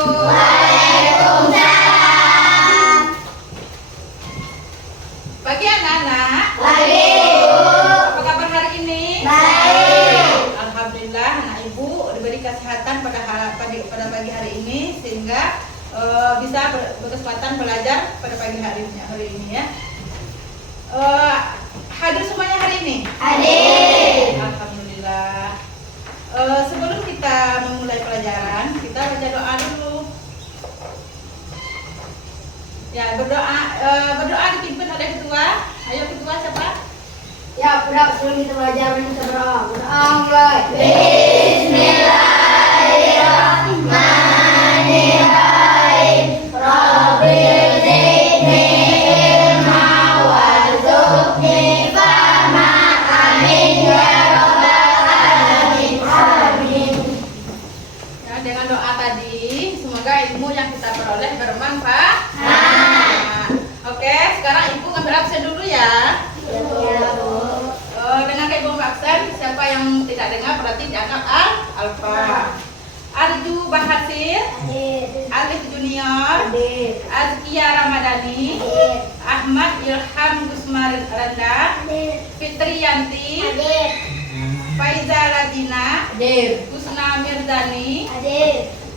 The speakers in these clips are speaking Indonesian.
Waalaikumsalam. Pagi anak-anak. Pagi. Apa kabar hari ini? Baik. Alhamdulillah anak ibu diberi kesehatan pada pagi hari ini sehingga bisa berkesempatan belajar pada pagi hari ini ya. Hadir semuanya hari ini? Hadir. Alhamdulillah. Sebelum kita memulai pelajaran, kita baca doa dulu. Ya, berdoa dipimpin oleh ketua. Ayo ketua siapa? Ya, budak sebelum kita belajar kita berdoa. Berdoa mulai. Bismillahirrahmanirrahim. Rabbil zidni ilma warzuqni fahma. Amin ya rabbal alamin. Amin. Ya, dengan doa tadi, semoga ilmu yang kita peroleh bermanfaat. Oke, sekarang ibu ngambil absen dulu ya. Dengan ibu ngambil absen, siapa yang tidak dengar berarti dianggap alfa. Arju Bahasir, Alif Junior, Azkia Ramadhani, Ahmad Ilham Gusmar Randa, Fitri Yanti, Faiza Ladina, Husna Mirzani,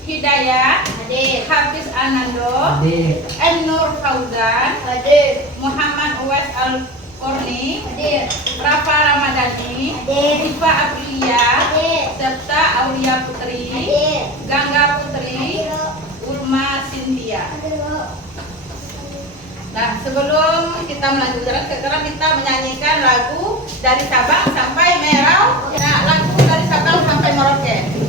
Hidayah, Hafiz Anando, Nur Fauzan, Muhammad Uwais Al-Korni, Rafa Ramadhani, Iva Aprilia, serta Aulia Putri, Gangga Putri, Urma Cynthia. Nah, sebelum kita melanjutkan, sekarang kita menyanyikan lagu dari Sabang sampai Merau. Nah, lagu dari Sabang sampai Merauke.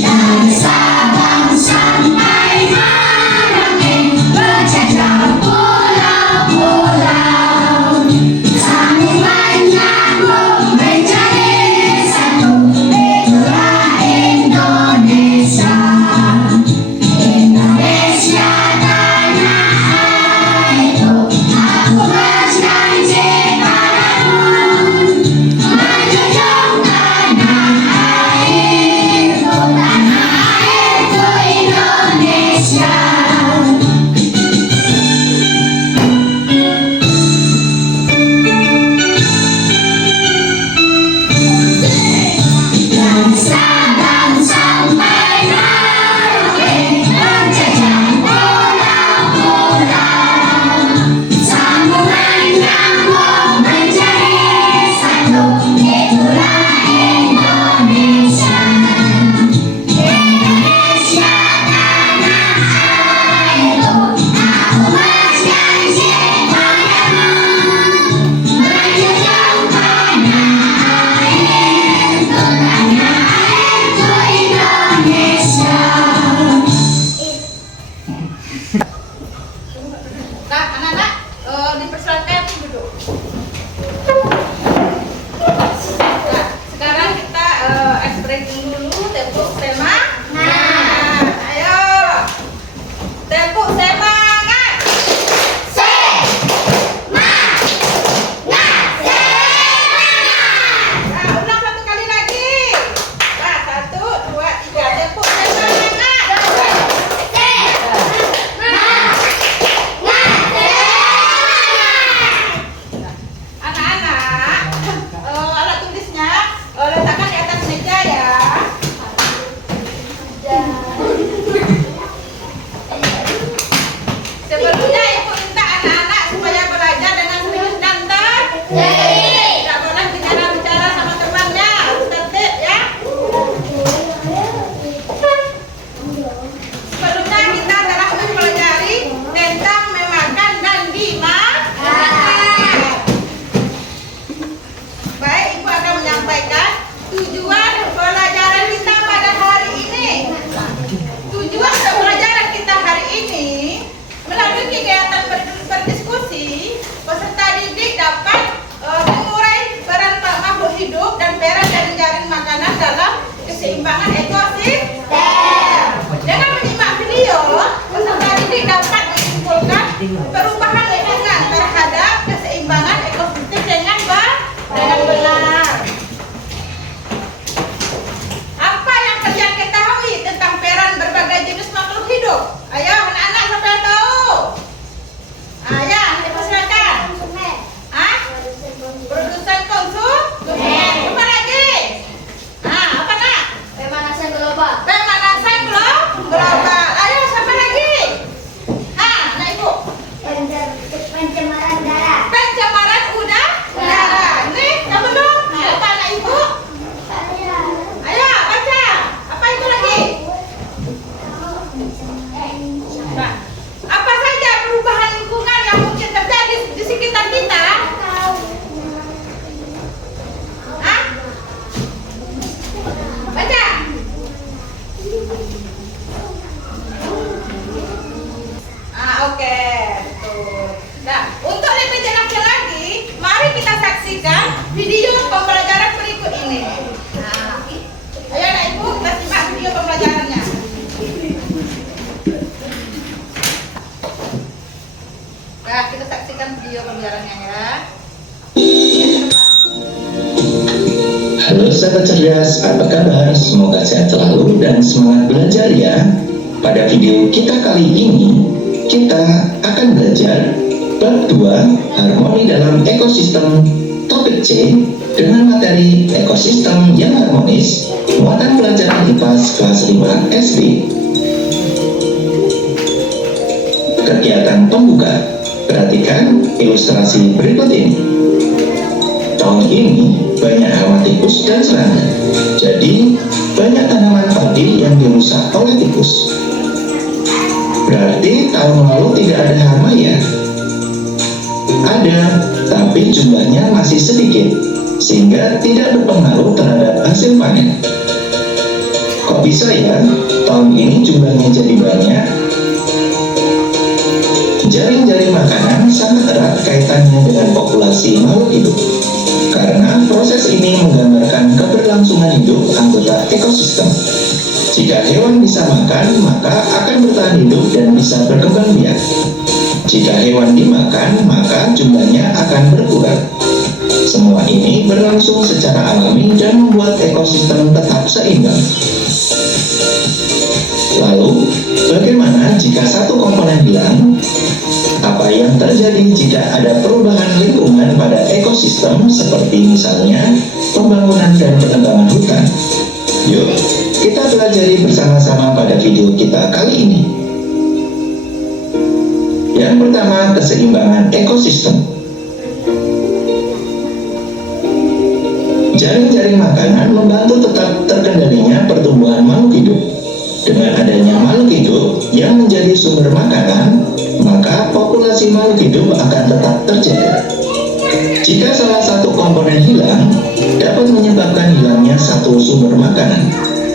Dari Sabang sampai Merauke, berjajah pulau-pulau, sambungan nyambung menjadi satu, itulah Indonesia. Indonesia tanah airku, aku berjanji padamu, menjunjung tanah airku, Indonesia. Dari Sabang sampai Merauke, berjajah pulau-pulau, sambungan nyambung menjadi satu, itulah Indonesia. Indonesia tanah airku, aku berjanji padamu, menjunjung tanah airku, Indonesia. Nah, anak-anak, dipersilakan duduk. Nah, sekarang kita ice breaking dulu, tepuk semangat. Ayo, tepuk semangat. Nah, ulang satu kali lagi. Nah, 1, 2, 3, tepuk semangat. Anak-anak, alat tulisnya letakkan di atas meja ya. Sebelumnya ibu minta anak-anak supaya belajar dengan serius dan tidak boleh bicara-bicara sama temannya, harus tertib ya. Sebelumnya kita telah mempelajari tentang memakan dan dimakan. Baik, ibu akan menyampaikan tujuan pelajaran kita pada hari ini. Tujuan pelajaran kita hari ini, melalui kegiatan berdiskusi, peserta didik dapat mengurai peran makhluk hidup dan peran dari jaring makanan dalam keseimbangan ekosistem. Dengan menyimak video, peserta didik dapat menyimpulkan perubahan lingkungan terhadap keseimbangan ekosistem dengan benar. Halo sahabat cerdas, apa kabar? Semoga sehat selalu dan semangat belajar ya. Pada video kita kali ini, kita akan belajar bab 2 harmoni dalam ekosistem, topik C dengan materi ekosistem yang harmonis, muatan pelajaran IPA kelas 5 SD. Kegiatan pembuka. Perhatikan ilustrasi berikut ini. Tahun ini banyak hama tikus dan serangga. Jadi banyak tanaman padi yang dirusak oleh tikus. Berarti tahun lalu tidak ada hama ya? Ada, tapi jumlahnya masih sedikit, sehingga tidak berpengaruh terhadap hasil panen. Kok bisa ya tahun ini jumlahnya jadi banyak? Jaring-jaring makanan sangat erat kaitannya dengan populasi makhluk hidup, karena proses ini menggambarkan keberlangsungan hidup anggota ekosistem. Jika hewan bisa makan, maka akan bertahan hidup dan bisa berkembang biak. Jika hewan dimakan, maka jumlahnya akan berkurang. Semua ini berlangsung secara alami dan membuat ekosistem tetap seimbang. Lalu, bagaimana jika satu komponen hilang? Apa yang terjadi jika ada perubahan lingkungan pada ekosistem seperti misalnya pembangunan dan penebangan hutan? Yuk, kita pelajari bersama-sama pada video kita kali ini. Yang pertama, keseimbangan ekosistem. Jaring-jaring makanan membantu tetap terkendalinya pertumbuhan makhluk hidup. Dengan adanya makhluk hidup yang menjadi sumber makanan, maka populasi makhluk hidup akan tetap terjaga. Jika salah satu komponen hilang, dapat menyebabkan hilangnya satu sumber makanan.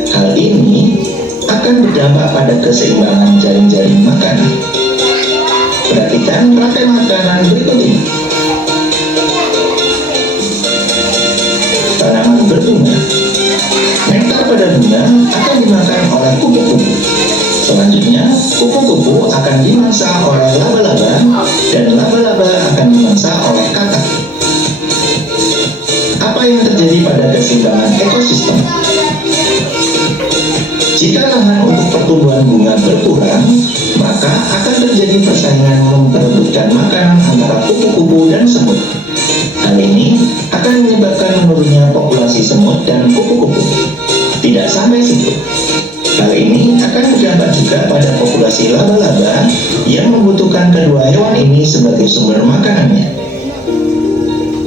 Hal ini akan berdampak pada keseimbangan jaring-jaring makanan. Perhatikan rantai makanan berikut ini. Tanaman berbunga. Nektar pada bunga akan dimakan oleh kupu-kupu. Selanjutnya, kupu-kupu akan dimangsa oleh laba-laba dan laba-laba akan dimangsa oleh katak. Apa yang terjadi pada keseimbangan ekosistem? Jika lahan untuk pertumbuhan bunga berkurang, maka akan terjadi persaingan memperebutkan makanan antara kupu-kupu dan semut. Hal ini akan menyebabkan menurunnya populasi semut dan kupu-kupu. Tidak sampai situ. Hal ini akan berdampak juga pada populasi laba-laba yang membutuhkan kedua hewan ini sebagai sumber makanannya.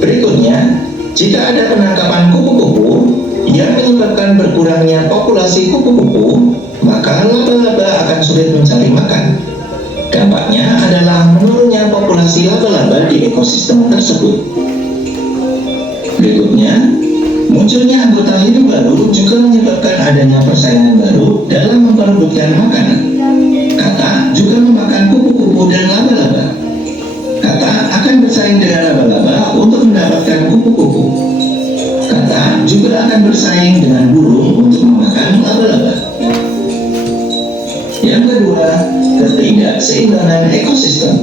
Berikutnya, jika ada penangkapan kupu-kupu yang menyebabkan berkurangnya populasi kupu-kupu, maka laba-laba akan sulit mencari makan. Dampaknya adalah menurunnya populasi laba-laba di ekosistem tersebut. Berikutnya, munculnya anggota hidup baru juga menyebabkan adanya persaingan baru dalam memperebutkan makanan. Katak juga memakan kupu-kupu dan laba-laba. Katak akan bersaing dengan laba-laba untuk mendapatkan kupu-kupu. Katak juga akan bersaing dengan burung untuk memakan laba-laba. Yang kedua, ketidakseimbangan ekosistem.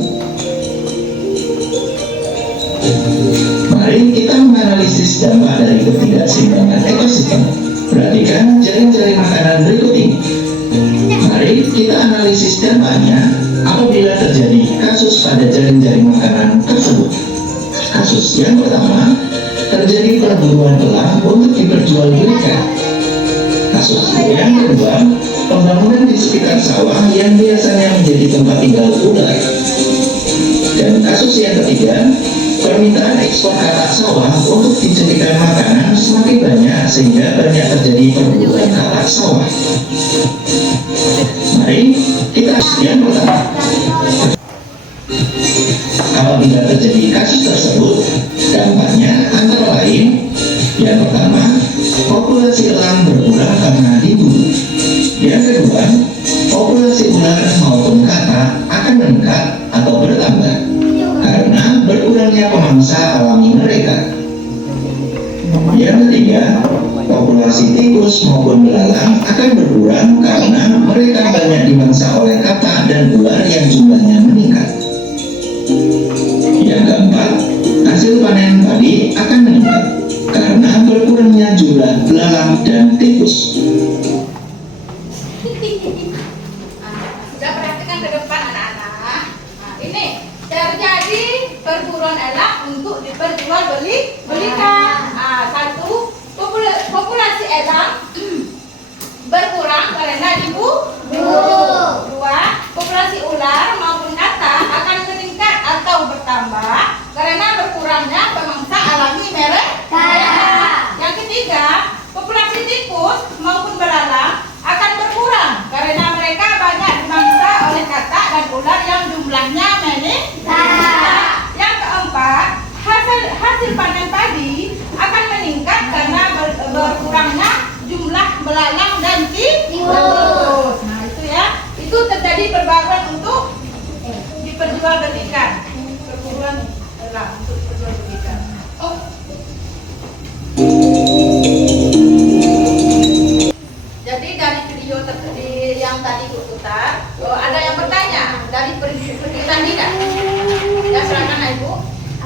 Mari kita menganalisis dampak dari ketidakseimbangan ekosistem. Perhatikan jaring-jaring makanan berikut ini. Mari kita analisis dampaknya apabila terjadi kasus pada jaring-jaring makanan tersebut. Kasus yang pertama, terjadi perburuan elang untuk diperjualbelikan. Kasus yang kedua, pembangunan di sekitar sawah yang biasanya menjadi tempat tinggal ular. Dan kasus yang ketiga, permintaan ekspor katak sawah untuk dijadikan makanan semakin banyak sehingga banyak terjadi perburuan katak sawah. Mari kita yang pertama. Apabila terjadi kasus tersebut, dampaknya antara lain, yang pertama, populasi elang berkurang karena diburu. Yang kedua, populasi ular maupun katak akan meningkat atau bertambah karena berkurangnya pemangsa alami mereka. Yang ketiga, populasi tikus maupun belalang akan berkurang karena mereka banyak dimangsa oleh katak dan ular yang jumlahnya meningkat. Yang keempat, hasil panen padi akan meningkat karena berkurangnya jumlah belalang, dan tikus. Sudah perhatikan ke depan anak-anak. Nah, ini terjadi perburuan elang untuk diperjualbelikan. Satu, populasi elang berkurang karena diburu. Dua, populasi ular maupun kata akan meningkat atau bertambah karena berkurangnya pemangsa alami mereka. Yang ketiga, populasi tikus maupun belalang akan berkurang karena mereka banyak dimangsa oleh kata dan ular yang jumlahnya meningkat. Yang keempat, hasil panen padi akan meningkat karena berkurangnya jumlah belalang dan tikus. Nah itu ya, itu terjadi perburuan untuk diperjualbelikan. Perburuan elang untuk diperjualbelikan. Jadi dari video yang tadi putar, ada yang bertanya dari perburuan tidak? Ya silakan Ibu.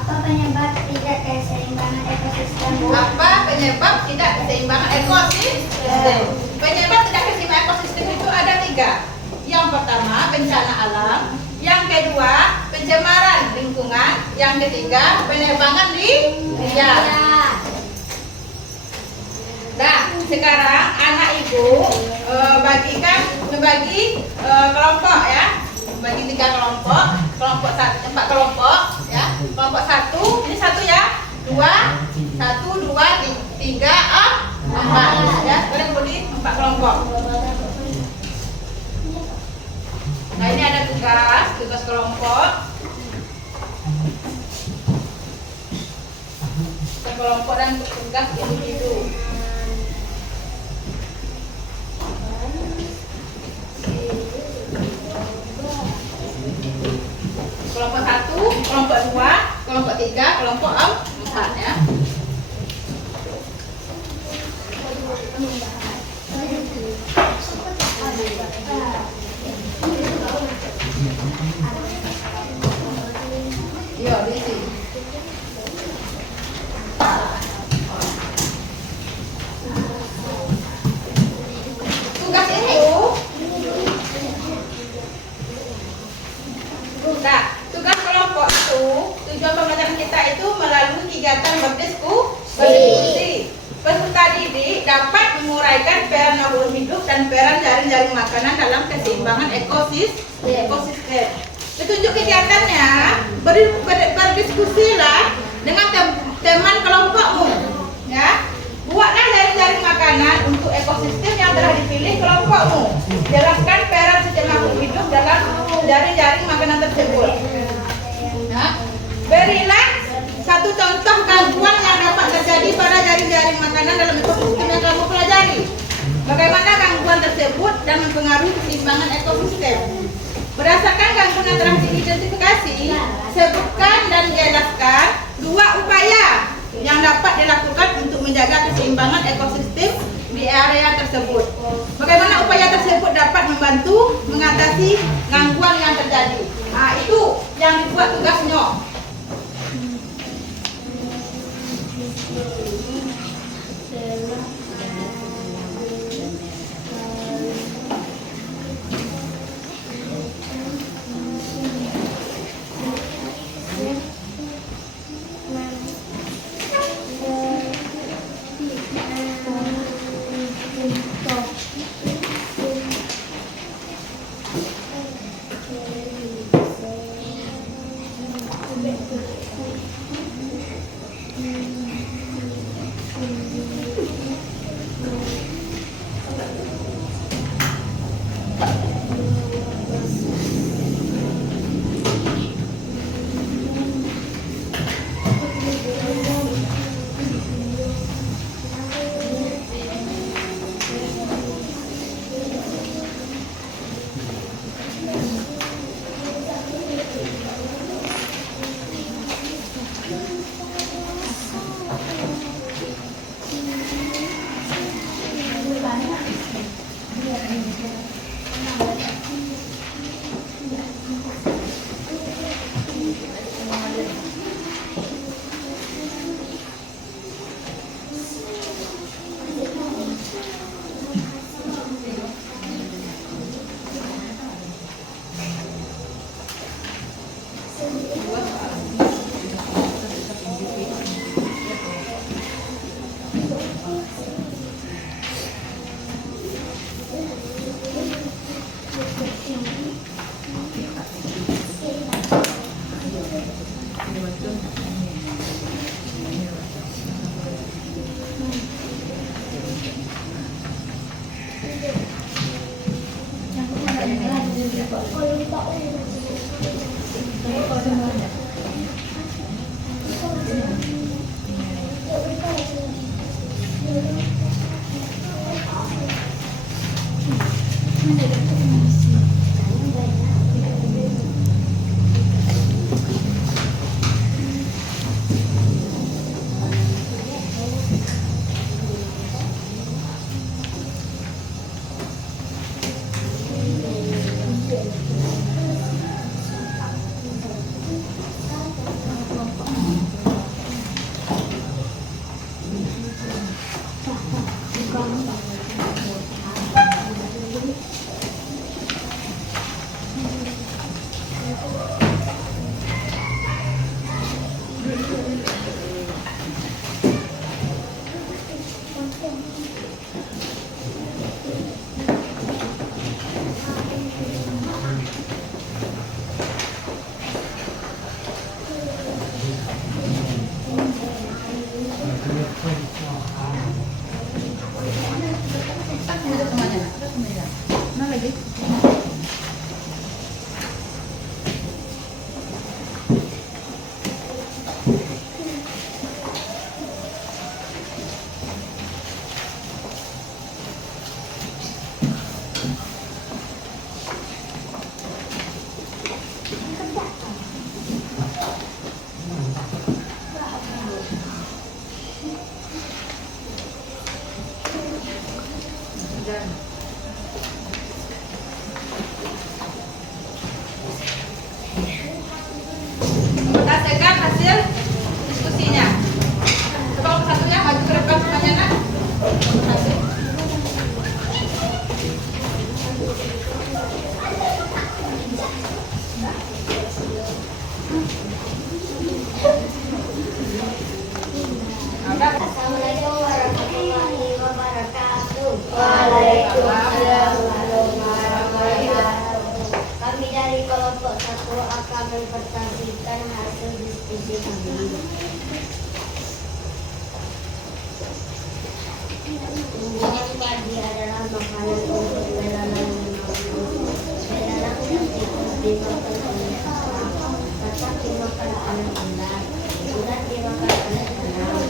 Apa penyebab tidak keseimbangan ekosistem? Apa penyebab tidak keseimbangan ekosistem? Penyebab tidak keseimbangan ekosistem itu ada 3. Yang pertama bencana alam, yang kedua pencemaran lingkungan, yang ketiga penerbangan liar. Nah, sekarang anak ibu membagi kelompok ya, membagi 3 kelompok, kelompok 4 kelompok ya, kelompok 1 ini 1 ya, 2, 1, 2, 3, 4 ya, kalian bagi 4 kelompok. Nah ini ada tugas kelompok. Kelompok dan tugas individu. Kelompok 1, kelompok 2, kelompok 3, kelompok 4 ya. Yo, di sini. Tugas itu tugas kelompok itu, tujuan pembelajaran kita itu melalui kegiatan berdiskusi. Peserta didik dapat menguraikan peran makhluk hidup dan peran jaring-jaring makanan dalam keseimbangan ekosistem. Petunjuk kegiatannya, berdiskusilah dengan teman kelompokmu, ya. Buatlah jaring-jaring makanan untuk ekosistem yang telah dipilih kelompokmu. Jelaskan peran setiap makhluk hidup dalam jaring-jaring makanan tersebut. Nah, berilah satu contoh gangguan yang dapat terjadi pada jaring-jaring makanan dalam ekosistem yang kamu pelajari. Bagaimana gangguan tersebut dan mempengaruhi keseimbangan ekosistem. Berdasarkan gangguan yang telah diidentifikasi, sebutkan dan jelaskan 2 upaya yang dapat dilakukan untuk menjaga keseimbangan ekosistem di area tersebut. Bagaimana upaya tersebut dapat membantu mengatasi gangguan yang terjadi. Nah, itu yang dibuat tugasnya. Waalaikumsalam warahmatullahi wabarakatuh. Kami dari kelompok 1 akan mempresentasikan hasil diskusi kami. Tumbuhan padi adalah makanan untuk belalang dan tikus. Belalang dan tikus dimakan oleh orang, katak dimakan oleh ular, ular dimakan oleh benang.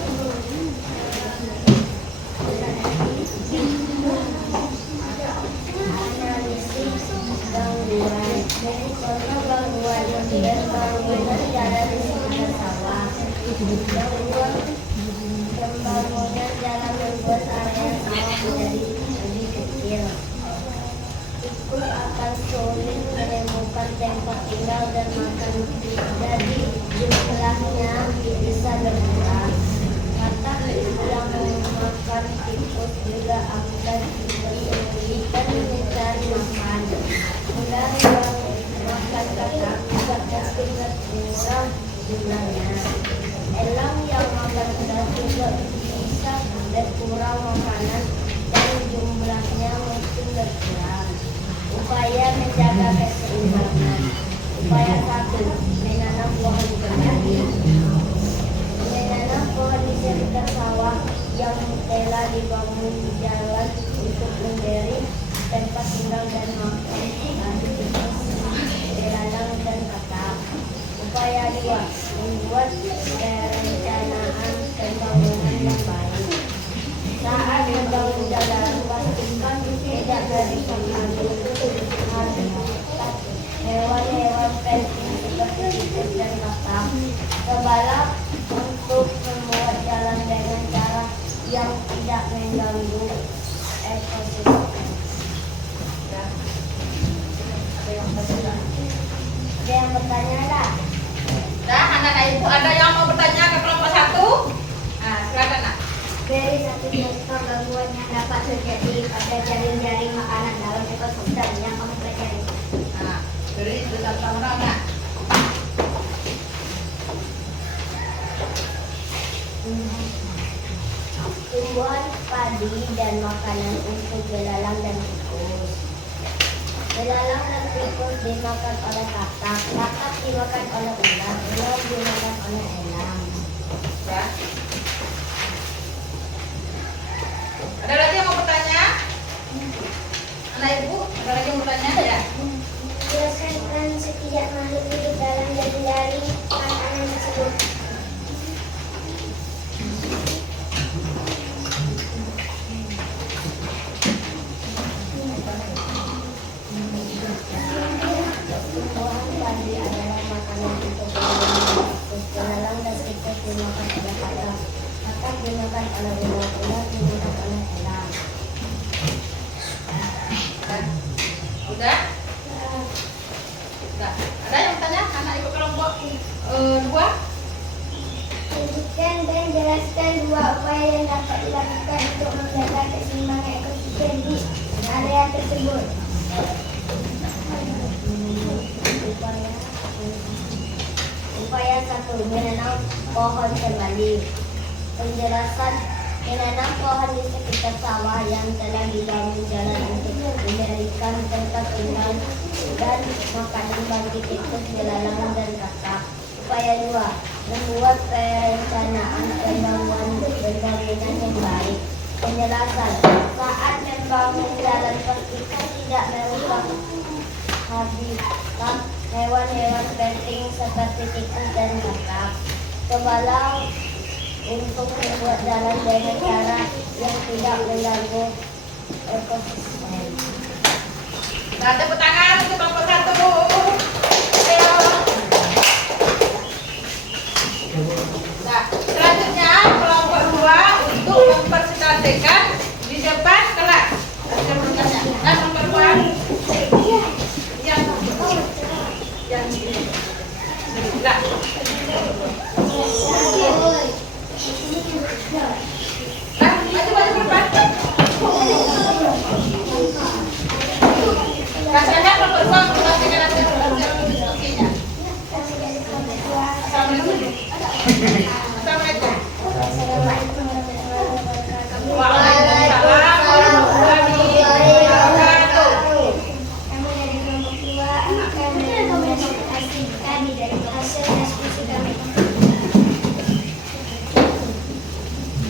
Analisis gangguan. Contoh gangguan dan bangunan jalan di sekitar sawah. Gangguan pembangunan jalan membuat area sawah menjadi lebih kecil. Tikus akan sulit menemukan tempat tinggal dan makan, jadi jumlahnya bisa berkurang. Katak yang memakan tikus juga akan kesulitan mencari makan. Ular yang makan katak juga pasti berkurang jumlahnya. Elang yang makan ular juga bisa berkurang makanan dan jumlahnya mungkin berkurang. Upaya menjaga keseimbangan. Upaya 1. Menanam pohon kembali. Menanam pohon di sekitar sawah yang telah dibangun jalan untuk memberi tempat tinggal dan makan bagi tikus, belalang dan katak. Upaya 2. Membuat perencanaan pembangunan yang baik. Saat membangun jalan, pastikan tidak berikan habitat hewan-hewan penting seperti tikus dan katak. Cobalah untuk membuat jalan dengan cara yang tidak mengganggu ekosistem. Ada yang bertanya tak? Dah, anak-anak ibu ada yang mau bertanya ke kelompok 1? Nah, silakan nak. Beri satu contoh gangguan yang dapat terjadi pada jaring-jaring makanan dalam ekosistem yang kamu pelajari. Nah, beri besar tahun nak. Tumbuhan padi dan makanan untuk belalang dan tikus. Belalang dan tikus dimakan oleh katak, katak dimakan oleh ular, ular dimakan oleh elang. Ya. Ada lagi yang mau bertanya? Anak ibu, ada lagi yang mau bertanya? Ya. Jelaskan setiap makhluk hidup dalam jaring-jaring makanan tersebut. Tumbuhan padi adalah makanan untuk belalang dan tikus dimakan oleh katak, katak dimakan oleh ular, ular dimakan oleh elang. Udah? Udah. Ada yang bertanya? Anak ibu kelompok 2? Tunjukkan dan jelaskan 2 upaya yang dapat dilakukan untuk menjaga keseimbangan ekosistem di area tersebut. Upaya 1. Menanam pohon kembali. Penjelasan: menanam pohon di sekitar sawah yang telah dibangun jalan untuk memberikan tempat tinggal dan makanan bagi tikus, belalang dan katak. Upaya 2. Membuat perencanaan pembangunan yang baik. Penjelasan: saat membangun jalan pastikan tidak merusak habitat hewan-hewan penting seperti tikus dan katak. Cobalah untuk membuat jalan dengan cara yang tidak mengganggu ekosistem. Nah, tepuk tangan untuk kelompok 1. Ayo. Nah, selanjutnya kelompok 2 untuk mempresentasikan di depan kelas. Ada bertanya. Nah, kelompok 2. Yang nah. Nah, maju berdepan. Kasihnya kelompok 2.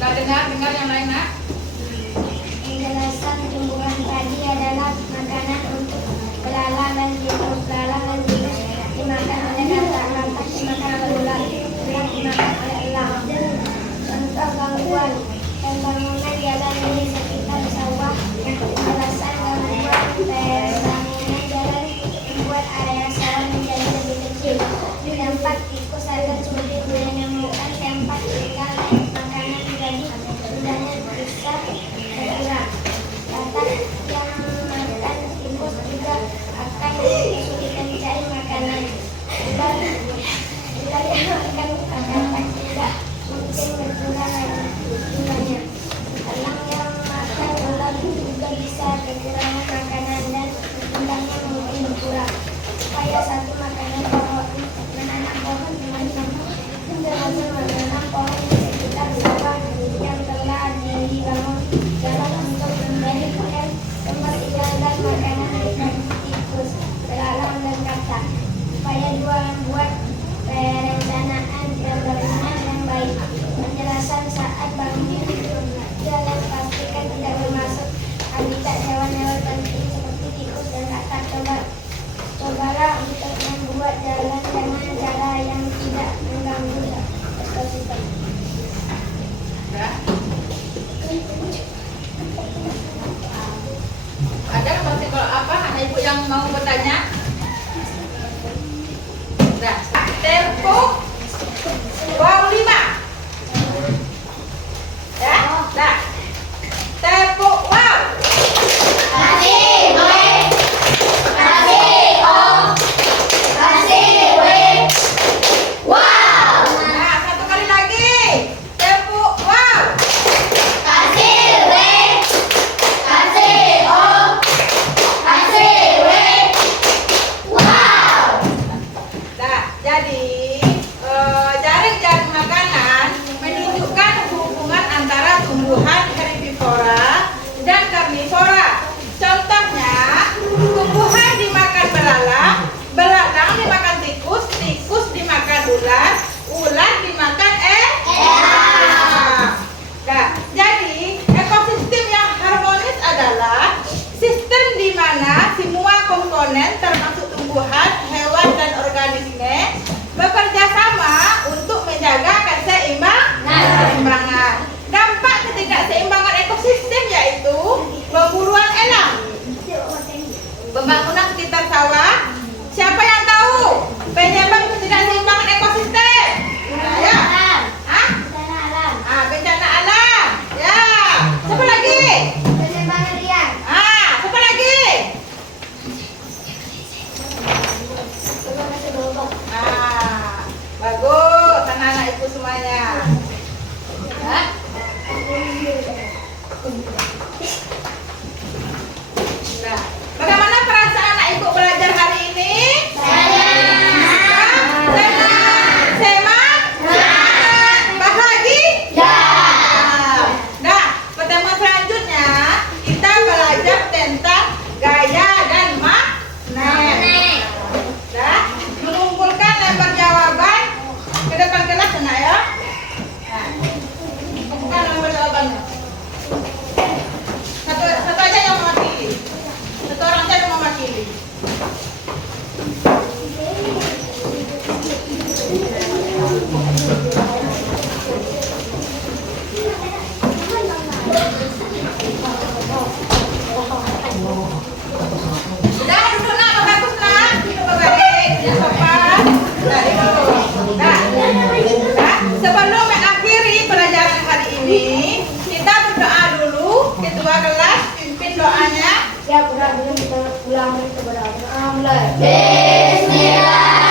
Sudah dengar yang lain nak? Penjelasan tumbuhan tadi adalah makanan untuk belalang dan tikus. Belalang dan tikus dimakan oleh katak, katak dimakan oleh ular, ular dimakan oleh elang. Contoh gangguan pembangunan jalan di sekitar sawah. Penjelasan gangguan pembangunan jalan membuat area sawah menjadi lebih kecil. Tempat tikus agar sulit menemukan tempat tinggal makanan menjadi mudahnya bisa bergerak. Katak yang makan tikus juga akan kesulitan mencari makanan. Ular yang makan katak tidak mungkin berkurang lagi jumlahnya. Elang yang makan ular juga bisa kekurangan makanan dan jumlahnya mungkin berkurang. Supaya satu makanan pohon menanam pohon dengan contoh penjelasan menanam pohon di sekitar sawah yang telah dibangun jalan untuk menjadi pohon tempat tinggal dan makanan bagi tikus, belalang dan katak. Supaya dua membuat perencanaan pembangunan yang baik. Penjelasan saat bangun jalan pastikan tidak bermasuk habitat hewan-hewan penting seperti tikus dan katak. Cobalah untuk membuat jalan dengan cara yang tidak mengganggu ekosistem. Sudah. Ada masih kalau apa? Anak ibu yang mau bertanya? Sudah. Tempo. Wow 5. Ya, dah. Tempo wow. Nah, satu kali lagi. Tempo wow. Nah, jadi jaring-jaring makanan menunjukkan hubungan antara tumbuhan herbivora dan karnivora. Contohnya, tumbuhan dimakan belalang, belalang dimakan tikus, tikus dimakan ular, ular dimakan elang. Nah, jadi ekosistem yang harmonis adalah sistem di mana semua komponen termasuk tumbuhan, hewan dan organisme bekerja sama untuk menjaga keseimbangan. Dampak ketidakseimbangan ekosistem yaitu pemburuan elang, pembangunan sekitar sawah. Siapa yang tahu penyebab ketidakseimbangan ekosistem? Ya. Hah? Bencana alam. Ya. Siapa lagi? Siapa lagi? Bagus, anak-anak ibu semuanya. Hah? Nah, bagaimana perasaan anak ibu belajar hari ini? Semangat, bahagia. Nah, pertemuan selanjutnya kita belajar tentang gaya dan magnet. Nah, mengumpulkan lembar jawaban ke depan kelas nak ya. Nah, kumpulkan lembar jawabannya. Satu aja yang mewakili. Satu orang saja yang mewakili. Sudah duduk nak, bagus nak. Duduk baik, yang sopan. Nah, duduk. Nah, sebelum mengakhiri pelajaran hari ini, kita berdoa dulu. Ketua kelas pimpin doanya. Ya, udah dulu kita ulang, kita berdoa. Mulai. Bismillah.